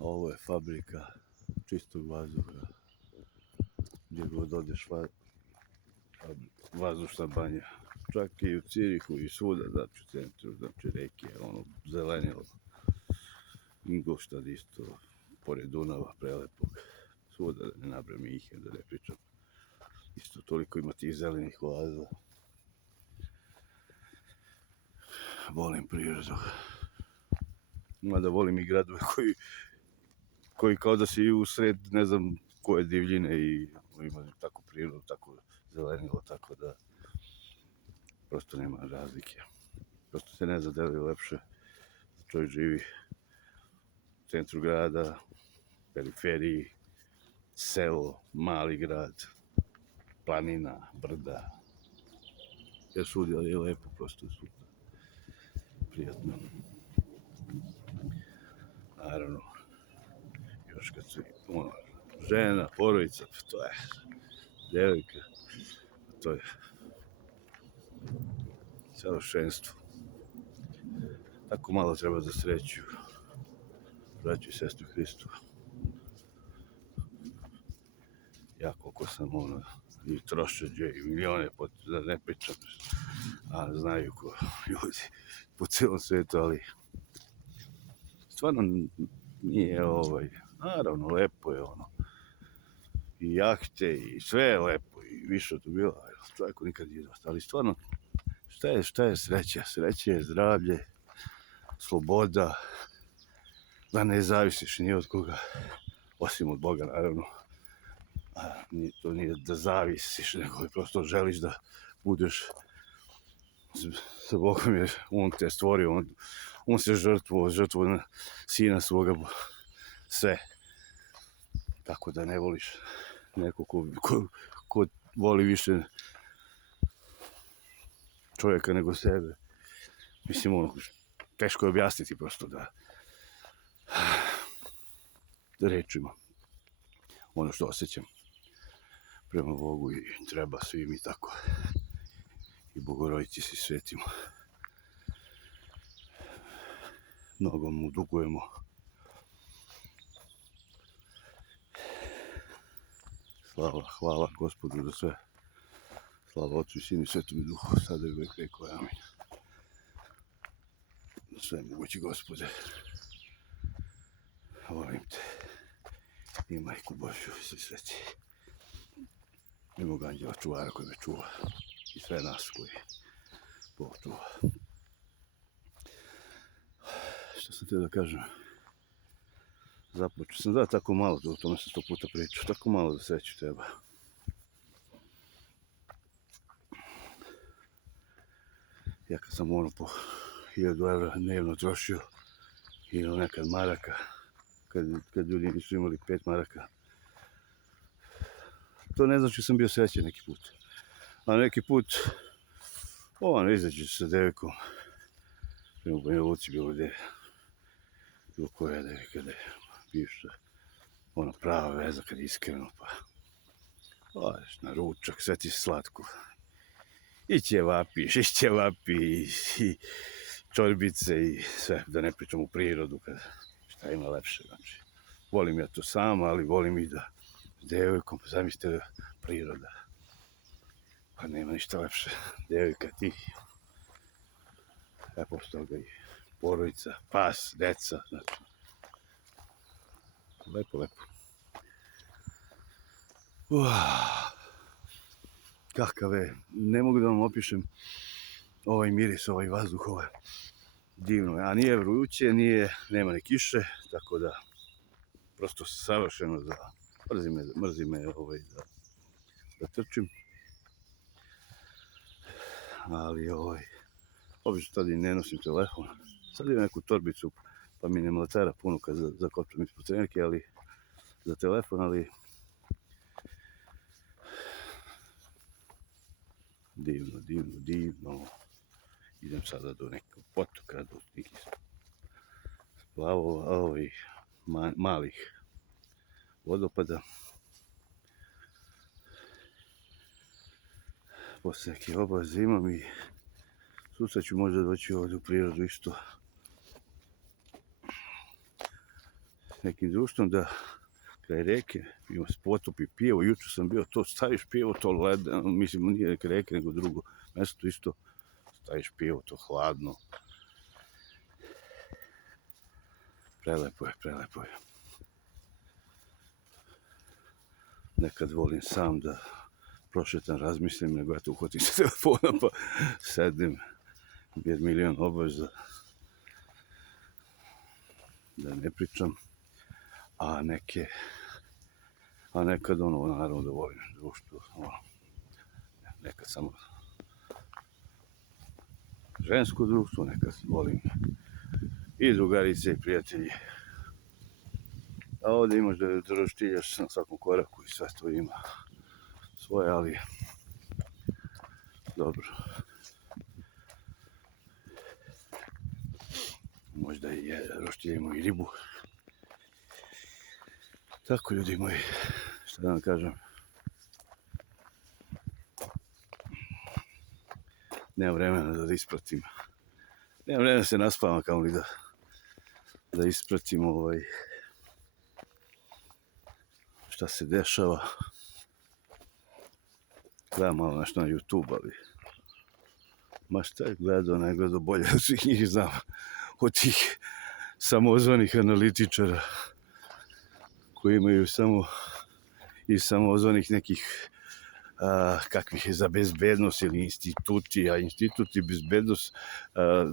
Ovo je fabrika čistog vazduha. Gdje god odeš, vazdušna banja. Čak i u Cirihu i svuda, znači u centru, znači reke, ono, zelenilo. Ingolštad isto, pored Dunava, prelepog. Svuda, da ne nabrem ih, da ne pričam. Isto toliko ima tih zelenih oaza. Volim prirodu. Mada volim i gradove koji kao da si u sred, ne znam, koje divljine i ima tako prirodu, tako zelenilo, tako da prosto nema razlike. Prosto se ne zadeli lepše. Čovjek živi u centru grada, periferiji, selo, mali grad, planina, brda. Jer svudi, ali je lepo, prosto je super. Prijatno. Naravno, još kad su žena, porodica, to je devojka, to je savršenstvo. Tako malo treba za sreću, braću i sestru Hristu. Ja koliko sam i trošađe i milijone, da ne pričam, a znaju ko ljudi po cijelom svijetu, ali stvarno nije naravno lepo je i jahte i sve je lepo i više od bila, čovjeku nikad nije dosta, ali stvarno šta je sreća? Sreća je zdravlje, sloboda, da ne zavisiš ni od koga, osim od Boga naravno. To nije da zavisiš, nego prosto želiš da budeš sa Bogom, jer On te stvorio, on se žrtvuo na sina svoga, sve. Tako da ne voliš neko ko voli više čovjeka nego sebe. Mislim, teško je objasniti prosto da rečima ono što osjećam prema Bogu i treba svi mi tako. I Bogorodici si svetimo. Mnogo mu dugujemo. Hvala Gospodu za sve. Slava Otcu i Sinu i Svetom Duhu, sada i uvijek vekova. Amin. Za sve mogući Gospode. Volim te. I Majku Božju i svi sveti. I mog anđela čuvara koji me čuva. I sve nas koji Bog čuva. Što sam htio da kažem? Započeo sam tako malo, o tome sam 100 puta pričao, tako malo za sreću treba. Ja kad sam po 1000 evra dnevno trošio, ili nekad maraka, kad ljudi nisu imali 5 maraka, to ne znači da sam bio srećan neki put. A neki put, izađe sa devojkom, prema Banja Luci, bilo koja devojka da je bivša, prava veza kad je iskreno, pa odeš na ručak, sve ti slatko. I ćevapi, i čorbice i sve, da ne pričam u prirodu, šta ima lepše, znači. Volim ja to sam, ali volim i da s devojkom, zamislite priroda. Pa nema ništa lepše, devojka, ti. Ja posle toga i porodica, pas, deca, znači. Lepo. Kakav je, ne mogu da vam opišem ovaj miris, ovaj vazduh, ovo je divno. A nije vruće, nema ni kiše, tako da prosto savršeno mrzi me da trčim. Ali obično tada i ne nosim telefon. Sad imam neku torbicu, pa mi ne mlatara puno kad zakopčam ispod trenerke, ali za telefon, ali divno. Idem sada do nekog potoka, do nekih splavova, malih vodopada. Posle neke obaveze imam i sutra ću možda doći ovdje u prirodu isto. nekim društvom da kraj reke ima potopi pijevo. Juče sam bio, to staviš pijevo, to ledeno, mislim nije neka reke nego drugo mesto isto, staviš pijevo, to hladno. Prelepo je, prelepo je. Nekad volim sam da prošetam, razmislim, nego ja tu uhvatim se telefona pa sedim, jer milion obaveza da ne pričam, a nekad naravno da volim društvo, nekad samo žensko društvo, nekad volim i drugarice i prijatelji. A ovdje imaš da roštiljaš na svakom koraku i sve to ima svoje, ali dobro. Možda i roštiljimo i ribu. Tako, ljudi moji, šta da vam kažem. Nemam vremena da ispratim. Nemam vremena da se naspavam kao li da ispratim šta se dešava. Gledam malo nešto na YouTube, ali ma šta je gledao, ne gledao bolje od svih njih, znam, od tih samozvanih analitičara koji imaju samozvanih nekih kakvih je za bezbednost ili instituti, a instituti bezbednost,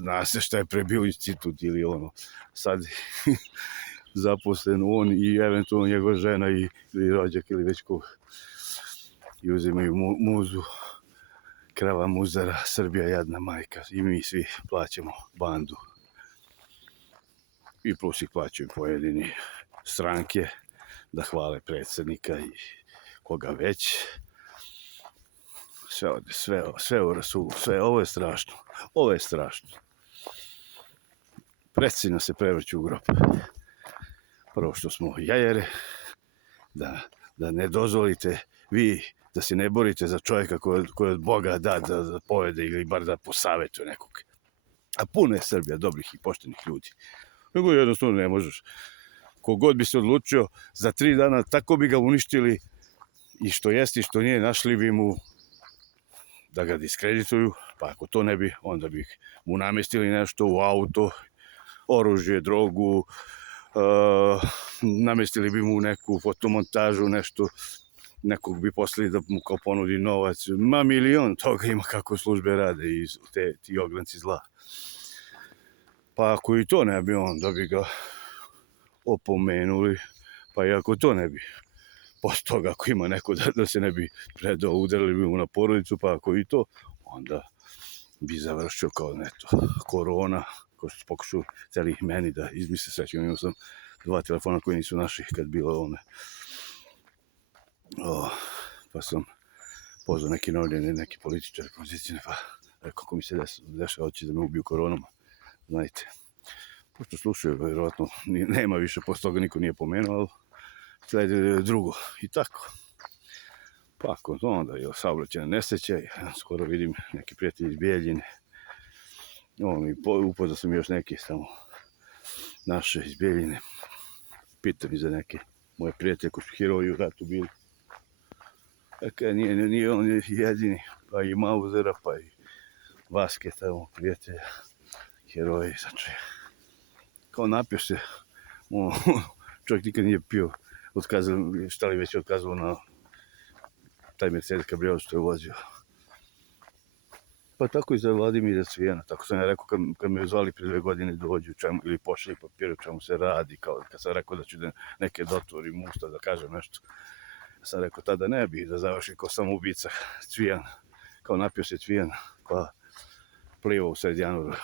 zna se šta je pre bio institut ili sad zaposlen on i eventualno njegova žena ili rođak ili već ko, i uzimaju muzu, krava muzara, Srbija jadna majka i mi svi plaćamo bandu i plus ih plaćaju pojedini stranke da hvale predsjednika i koga već. Sve u rasulu, ovo je strašno, ovo je strašno. Predsjedno se prevrću u grob. Prvo što smo jajere, da ne dozvolite vi da se ne borite za čovjeka koji od Boga da povede ili bar da posavetuje nekog. A puno je Srbija dobrih i poštenih ljudi. Nego jednostavno ne možeš. Kogod bi se odlučio, za 3 dana tako bi ga uništili i što jest i što nije, našli bi mu da ga diskredituju, pa ako to ne bi, onda bi mu namestili nešto u auto, oružje, drogu, namestili bi mu neku fotomontažu, nešto, nekog bi poslali da mu kao ponudi novac, ma milion toga ima kako službe rade i ti ogranci zla. Pa ako i to ne bi, onda bi ga opomenuli, pa i ako to ne bi, posle toga ako ima neko da se ne bi predao, udarili bi mu na porodicu, pa ako i to, onda bi završio kao korona, ko što pokušao celih meni da izmisle sreću. Imao sam 2 telefona koji nisu naši kad bilo pa sam pozvao neki novine, neki političari, pozicijne, pa rekao kako mi se dešava, hoće da me ubiju koronom, znajte. Pošto slušaju, vjerovatno nema više, posle toga niko nije pomenuo, ali slede drugo i tako. Pa ako onda je saobraćajna nesreća, skoro vidim neki prijatelji iz Bijeljine, upoznao sam još neki samo naše iz Bijeljine, pitao mi za neke moje prijatelje koji su heroji u ratu bili. Dakle, nije on jedini, pa i Mauzera, pa i Vaske tamo prijatelja, heroji, znači, kao napio se, čovjek nikad nije pio, šta li već je otkazalo na taj Mercedes Cabriolet što je vozio. Pa tako i za Vladimira Cvijana, tako sam ja rekao kad me zvali prije 2 godine dođu ili pošalji papir o čemu se radi, kad sam rekao da ću da neke dotvorim usta da kažem nešto. Ja sam rekao tada ne bi da završi kao samoubica Cvijan, kao napio se Cvijan, pa plivao u sred januara.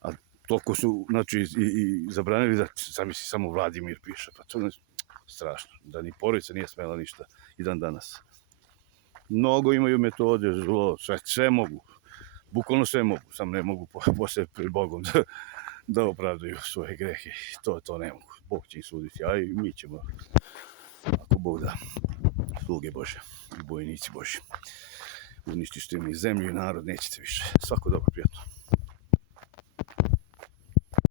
A toliko su, znači, i zabranili da zamisli samo Vladimir piše, pa to je strašno, da ni porodica nije smela ništa i dan danas. Mnogo imaju metode, zlo, sve mogu, bukvalno sve mogu, samo ne mogu posle pred Bogom da opravdaju svoje grehe, to ne mogu, Bog će ih suditi, a i mi ćemo, ako Bog da, sluge Bože i bojnici Boži, uništište mi zemlju i narod, nećete više, svako dobro, prijatno.